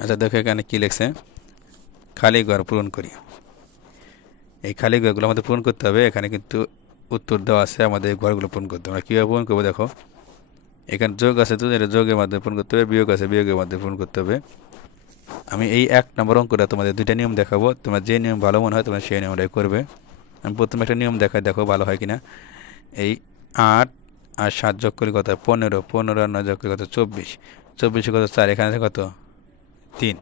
আচ্ছা দেখো এখানে কি লিখছে, খালি ঘর পূরণ করি। এই খালি ঘরগুলো আমাদের পূরণ করতে হবে। এখানে কিন্তু উত্তর দেওয়া আছে, আমাদের এই ঘরগুলো পূরণ করতে হবে। আমরা কীভাবে পূরণ করবো দেখো, এখানে যোগ আছে তো, এটা যোগের মাধ্যমে পূরণ করতে হবে, বিয়োগ আছে বিয়োগের মাধ্যমে পূরণ করতে হবে। আমি এই 1 নম্বর অঙ্কটা তোমাদের দুইটা নিয়ম দেখাবো, তোমার যে নিয়ম ভালো মনে হয় তোমরা সেই নিয়মটাই করবে। আমি প্রথমে একটা নিয়ম দেখাই, দেখো ভালো হয় কিনা। এই 8 আর 7 যোগ করে কত 15, 15 আর 9 যোগ করে কত 24, 24 কত 4, এখানে আছে কত 3,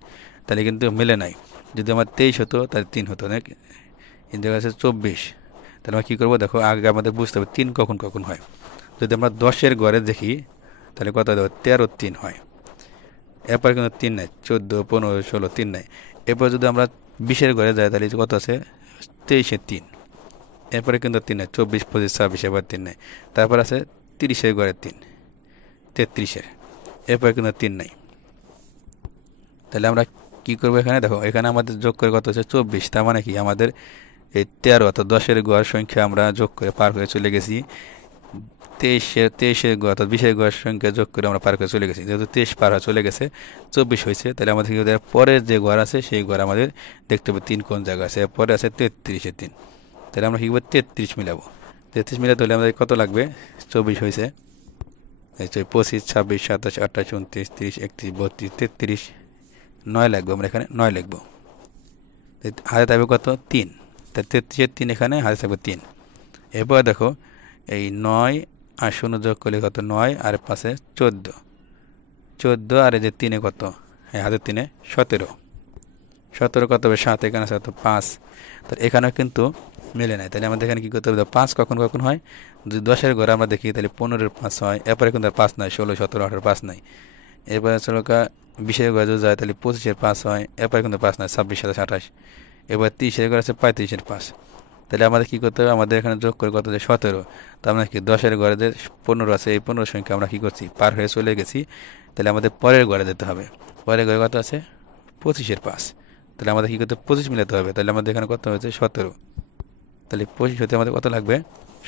তাহলে কিন্তু মিলে নাই। যদি আমার 23 হতো তাহলে 3 হতো না, কিন্তু আছে 24। তাহলে আমরা কী করবো দেখো, আগে আমাদের বুঝতে হবে 3 কখন কখন হয়। যদি আমরা 10-এর ঘরে দেখি তাহলে কত দেবো, 13 3 হয়। এরপর কিন্তু 3 নাই, 14 15 16 3 নাই। এরপর যদি আমরা 20-এর ঘরে যাই তাহলে কত আছে, 23-এ 3। এরপরে কিন্তু 3 নাই, 24 25 26, এবার 3 নাই। তারপর আছে 30-এর ঘরে 3, 33-এর। এরপরে কিন্তু 3 নাই। তাহলে আমরা কি করবো, এখানে দেখো এখানে আমাদের যোগ করে কত হচ্ছে 24। তার মানে কি আমাদের এই 13 অর্থাৎ 10-এর ঘর সংখ্যা আমরা যোগ করে পার হয়ে চলে গেছি 23-এর ঘর অর্থাৎ 20-এর ঘর সংখ্যা যোগ করে আমরা পার করে চলে গেছি। যেহেতু 23 পার হয়ে চলে গেছে, 24 হয়েছে, তাহলে আমাদের কি পরের যে ঘর আছে সেই ঘর আমাদের দেখতে হবে 3 কোন জায়গা আছে। পরে আছে 33-এ 3, তাহলে আমরা কি করবো 33 মিলাবো। 33 মিলাতে হলে আমাদের কত লাগবে, 24 হয়েছে, 25 26 27 28 29 30 31 32 33, 9 লাগবে। আমরা এখানে 9 লিখবো, হাতে থাকবে কত 3, তাই 33-এর 3 এখানে হাতে থাকবে 3। এরপর দেখো এই 9 আর 0 যোগ করলে কত 9 আর পাশে 14, 14 আর এই যে 3-এ কত, হ্যাঁ হাতে 3-এ 17, 17 কত হবে 7, এখানে আছে কত 5। তাহলে এখানেও কিন্তু মিলে নাই। তাহলে আমাদের এখানে কী করতে হবে, 5 কখন কখন হয়, যদি 10-এর ঘরে আমরা দেখি তাহলে 15-এর 5 হয়। এরপরে কিন্তু আর 5 নাই, 16 17 18 5 নাই। এরপরে চলো 20-এর ঘরে যদি যায় তাহলে 25-এর 5 হয়। এরপরে কিন্তু 5 নাই, 26 27 28। এবার 30-এর ঘরে আছে 35-এর 5। তাহলে আমাদের কী করতে হবে, আমাদের এখানে যোগ করে কত যে 17। তো আমরা কি 10-এর ঘরে যে 15 আছে, এই 15 সংখ্যা আমরা কী করছি, পার হয়ে চলে গেছি। তাহলে আমাদের পরের ঘরে যেতে হবে। পরের ঘরে কত আছে, 25-এর 5। তাহলে আমাদের কী করতে হবে, 25 মিলাতে হবে। তাহলে আমাদের এখানে কত হয়েছে 17। তাহলে 25 হতে আমাদের কত লাগবে,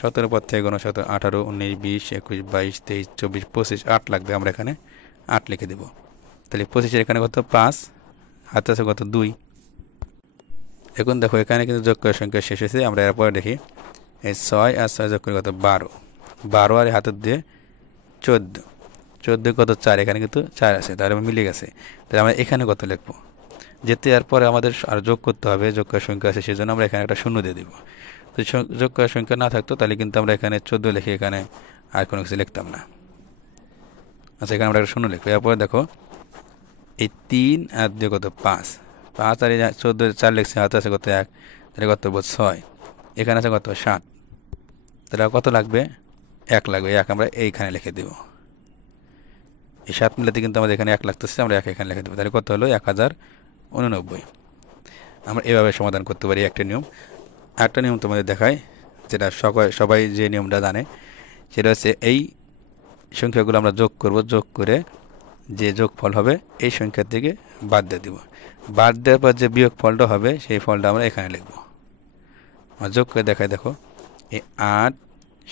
17 পর থেকে কোনো 17 18 19 20 21 22 23 24 25, 8 লাগবে। আমরা এখানে 8 লিখে দেবো। তাহলে 25-এর এখানে কত 5, হাতে আছে কত 2। এখন দেখো এখানে কিন্তু যোগ করার সংখ্যা শেষ হয়েছে। আমরা এরপরে দেখি এই 6 আর 6 যোগ করে কত 12, 12 আর হাতের দিয়ে 14, 14 কত 4, এখানে কিন্তু 4 আছে, তাহলে মিলে গেছে। তাহলে আমরা এখানে কত লিখবো, যেতে আর পরে আমাদের আর যোগ করতে হবে, যোগ করার সংখ্যা আছে সেজন্য আমরা এখানে একটা শূন্য দিয়ে দিব। তো যোগ করার সংখ্যা না থাকতো তাহলে কিন্তু আমরা এখানে 14 লিখে এখানে আর কোনো কিছু লিখতাম না। আচ্ছা এখানে আমরা একটা শূন্য লিখবো। এরপরে দেখো এই 3 আর 2 কত 5, 5 আর 14 4 লিখছে, হাতে আছে কত 1, তাহলে কত 6, এখানে আছে কত 7। তাহলে কত লাগবে, 1 লাগবে। 1 আমরা এইখানে লিখে দেব। এই 7 মিলাতে কিন্তু আমাদের এখানে 1 লাগতেছে, আমরা 1 এখানে লিখে দেবো। তাহলে কত হলো 1089। আমরা এভাবে সমাধান করতে পারি একটা নিয়ম। একটা নিয়ম তোমাদের দেখায়, যেটা সবাই যে নিয়মটা জানে, সেটা হচ্ছে এই সংখ্যাগুলো আমরা যোগ করব, যোগ করে যে যোগফল হবে এই সংখ্যা থেকে বাদ দিয়ে দেব। বাদ দেওয়ার পর যে বিয়োগ ফলটা হবে সেই ফলটা আমরা এখানে লিখব। যোগ করে দেখাই, দেখো এই 8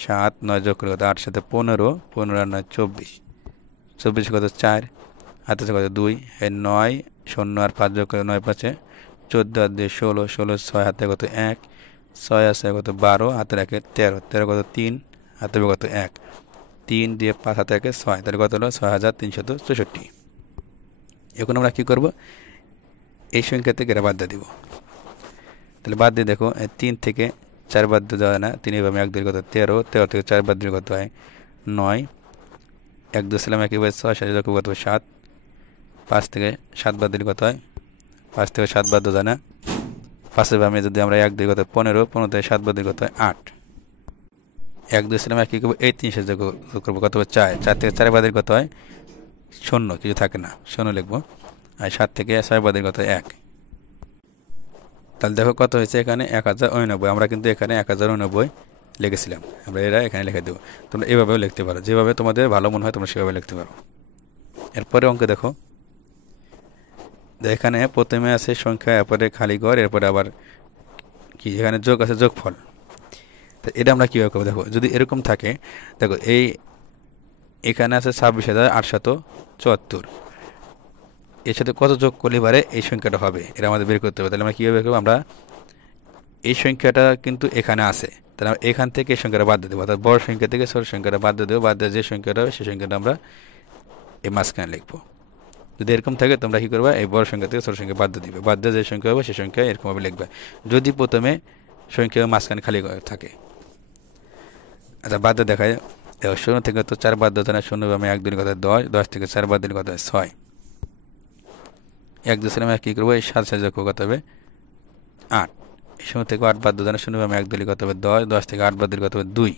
7 9 যোগ করে কত, 8 সাথে 15, 15 আর 9 24, 24 কত 4, হাতে আছে কত 2, এই 9 শূন্য আর 5 যোগ করে 9 5 14 আর 2 16, 16 6 হাতে কত 1, 6 আছে কত 12, হাতে রাখে 13, 13 কত 3, হাতে কত 1, 3 দিয়ে 5 হাতে রাখে 6, তাহলে কত হলো 6364। এখন আমরা কী করব, এই সংখ্যা থেকে এটা বাদ দিয়ে দিব। তাহলে বাদ দিয়ে দেখো 3 থেকে 4 বাদ দিয়ে যাবে না, 3 এভাবে 1 2 কত 13, 13 থেকে 4 বাদ দিয়ে কত হয় 9, 1 2 ছিলাম একেবারে 6, 7 যোগ কত 7, 5 থেকে 7 বাদ দিলে কত হয়, 5 থেকে 7 বাদ দিয়ে যায় না, 5-এর বামে যদি আমরা 1 2 কত 15, 15 থেকে 7 বাদ দিলে কত হয় 8, 1 2 ছিলাম কী করবো, এই 3 সাথে যোগ করবো কত হবে 4, 4 থেকে 4 বাদ দিলে কত হয় 0, কিছু থাকে না 0 লিখবো। আর 7 থেকে 6 বাদ দিলে কত 1। তাহলে দেখো কত হয়েছে এখানে 1089। আমরা কিন্তু এখানে 1089 লিখেছিলাম, আমরা এরা এখানে লিখে দেবো। তোমরা এভাবেও লিখতে পারো, যেভাবে তোমাদের ভালো মনে হয় তোমরা সেভাবে লিখতে পারো। এরপরে অঙ্কে দেখো, এখানে প্রথমে আছে সংখ্যা, এরপরে খালি ঘর, এরপরে আবার কি এখানে যোগ আছে, যোগফল। তো এটা আমরা কীভাবে করবো, দেখো যদি এরকম থাকে, দেখো এখানে আছে 26,874, এর সাথে কত যোগ করলে পারে এই সংখ্যাটা হবে, এটা আমাদের বের করতে হবে। তাহলে আমরা কীভাবে করবো, আমরা এই সংখ্যাটা কিন্তু এখানে আছে, তাহলে আমরা এখান থেকে এই সংখ্যাটা বাদ দিয়ে দেবো, অর্থাৎ বড় সংখ্যা থেকে ছোট সংখ্যাটা বাদ দিয়ে দেবো, বাদ দিয়ে যে সংখ্যাটা হবে সেই সংখ্যাটা আমরা এই মাঝখানে লিখবো। যদি এরকম থাকে তোমরা কী করবা, এই বড় সংখ্যা থেকে ছোট সংখ্যা বাদ দিয়ে দিবে, বাদ দিয়ে যে সংখ্যা হবে সেই সংখ্যা এরকমভাবে লিখবে যদি প্রথমে সংখ্যা মাঝখানে খালি থাকে। আচ্ছা বাদ দিয়ে দেখায়, 0 থেকে তো 4 বাদ দিতে না, 0 আমি 1 2 কথা 10, 10 থেকে 4 বাদ দিলে কত হয় 6, 1 2 আমি কী করবো, এই 7 সাথে যোগ কত হবে 8, এই 0 থেকে 8 বাদ দিতে না, 0 আমি 1 2 কত হবে 10, 10 থেকে 8 বাদ দিলে কত হবে 2,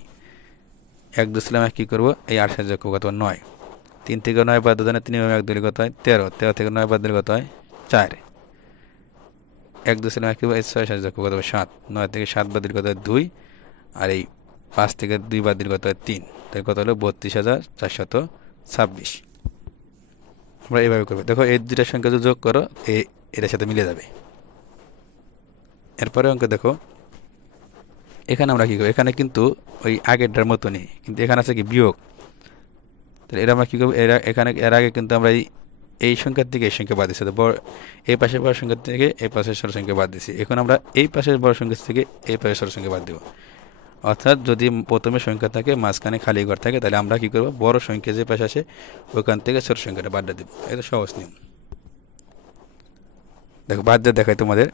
1 2 আমি কী করবো, এই 8 সাথে যোগ কত হবে 9, 3 থেকে 9 বাদ দিতে না, 3 আমি 1 2 কত হয় 13, 13 থেকে 9 বাদ দিলে কত হয় 4, 1 2 আমি কী করবো, এই 6 সাথে যোগ কত হবে 7, 9 থেকে 7 বাদ দিলে কত হয় 2, আর এই 5 থেকে 2 বাদ দিলে কত হয় 3, তাই কত হলো 32,426। আমরা এইভাবে করবো। দেখো এই দুইটা সংখ্যা যদি যোগ করো এটার সাথে মিলে যাবে। এরপরে অঙ্ক দেখো, এখানে আমরা কী করবো, এখানে কিন্তু ওই আগেরটার মতনই, কিন্তু এখানে আছে কি বিয়োগ। তাহলে এরা আমরা কী করবো, এর আগে কিন্তু আমরা এই সংখ্যার থেকে এই সংখ্যা বাদ দিচ্ছি, বড় এই পাশের বড় সংখ্যার থেকে এই পাশের ছোট সংখ্যা বাদ দিচ্ছি। এখন আমরা এই পাশের বড় সংখ্যা থেকে এই পাশের ছোট সংখ্যা বাদ দেবো। অর্থাৎ যদি প্রথমে সংখ্যা থাকে মাঝখানে খালি ঘর থাকে, তাহলে আমরা কী করবো, বড় সংখ্যা যে পাশে আসে ওইখান থেকে ছোট সংখ্যাটা বাদ দেবো। এটা সহজ নিয়ম। দেখো বাদ দিয়ে দেখাই তোমাদের,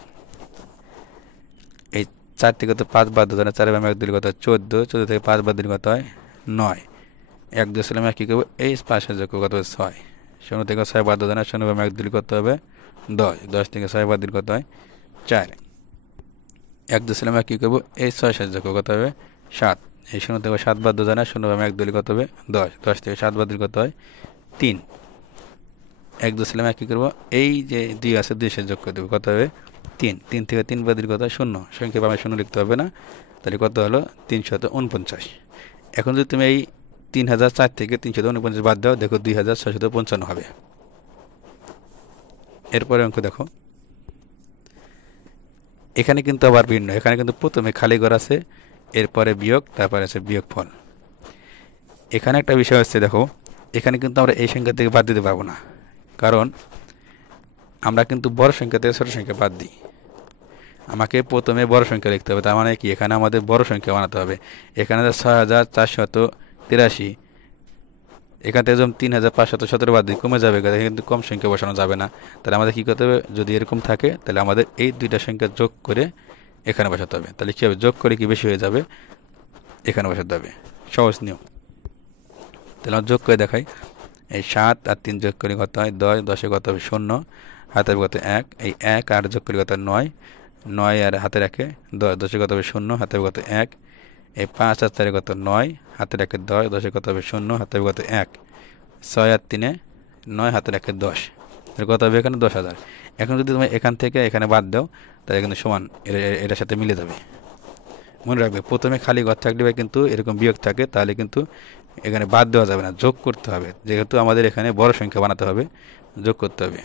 এই 4 থেকে তো 5 বাদ দিতে না, 4 আমি 1 দিলে কত হয় 14, 14 থেকে 5 বাদ দিলে কত হয় 9, 1 2 সালে আমি কী করবো, এই পাশে যোগ কত হবে 6, 0 থেকে 6 বাদ দিতে না, 0 আমি 1 দিলে কত হবে 10, 10 থেকে 6 বাদ দিলে কত হয় 4, 1 2 সালে আমি কী করবো, এই 6 সাথে যোগ কত হবে 7, এই 0 থেকে 7 বাদ দিতে না, 0 আমি 1 দিলে কত হবে 10, 10 থেকে 7 বাদ দিলে কত হয় 3, 1 2 সালে আমি কী করবো, এই যে 2 আছে 2 সাথে যোগ করে দেবো, কত হবে 3, 3 থেকে 3 বাদ দিলে কত হয় 0, সংখ্যা আমি 0 লিখতে হবে না, তাহলে কত হলো 349। এখন যদি তুমি এই 3004 থেকে 349 বাদ দাও, দেখো 2655 হবে। এরপরে অঙ্ক দেখো, এখানে কিন্তু আবার ভিন্ন, এখানে কিন্তু প্রথমে খালি ঘর আছে, এরপরে বিয়োগ, তারপরে আছে বিয়োগফল। এখানে একটা বিষয় হচ্ছে, দেখো এখানে কিন্তু আমরা এই সংখ্যা থেকে বাদ দিতে পারবো না, কারণ আমরা কিন্তু বড় সংখ্যা থেকে ছোট সংখ্যা বাদ দিই। আমাকে প্রথমে বড় সংখ্যা লিখতে হবে, তার মানে কি এখানে আমাদের বড় সংখ্যা বানাতে হবে। এখানে 6483, এখান থেকে যখন 3517 বাদ দিই কমে যাবে, কিন্তু কম সংখ্যা বসানো যাবে না। তাহলে আমাদের কী করতে হবে, যদি এরকম থাকে তাহলে আমাদের এই দুইটা সংখ্যা যোগ করে এখানে বসাতে হবে। তাহলে কী হবে, যোগ করে কি বেশি হয়ে যাবে, এখানে বসাতে হবে। সহজ নিয়ম। তাহলে আমরা যোগ করে দেখাই, এই 7 আর 3 যোগ করে কত হয় 10, 10 কত হবে 0, হাতের কত 1, এই 1 আর যোগ করে কত 9, 9 আর হাতের 1 10, 10 কত হবে 0, হাতের কত 1, এই 5 আর 4 কত 9, হাতের 1 10, 10 কত হবে 0, হাতের কত 1, 6 আর 3 9, হাতের 1 10, তাহলে কত হবে এখানে 10,000। এখন যদি তুমি এখান থেকে এখানে বাদ দাও, তাহলে কিন্তু সমান এটার সাথে মিলে যাবে। মনে রাখবে, প্রথমে খালি ঘর থাকলে কিন্তু এরকম বিয়োগ থাকে, তাহলে কিন্তু এখানে বাদ দেওয়া যাবে না, যোগ করতে হবে, যেহেতু আমাদের এখানে বড় সংখ্যা বানাতে হবে, যোগ করতে হবে।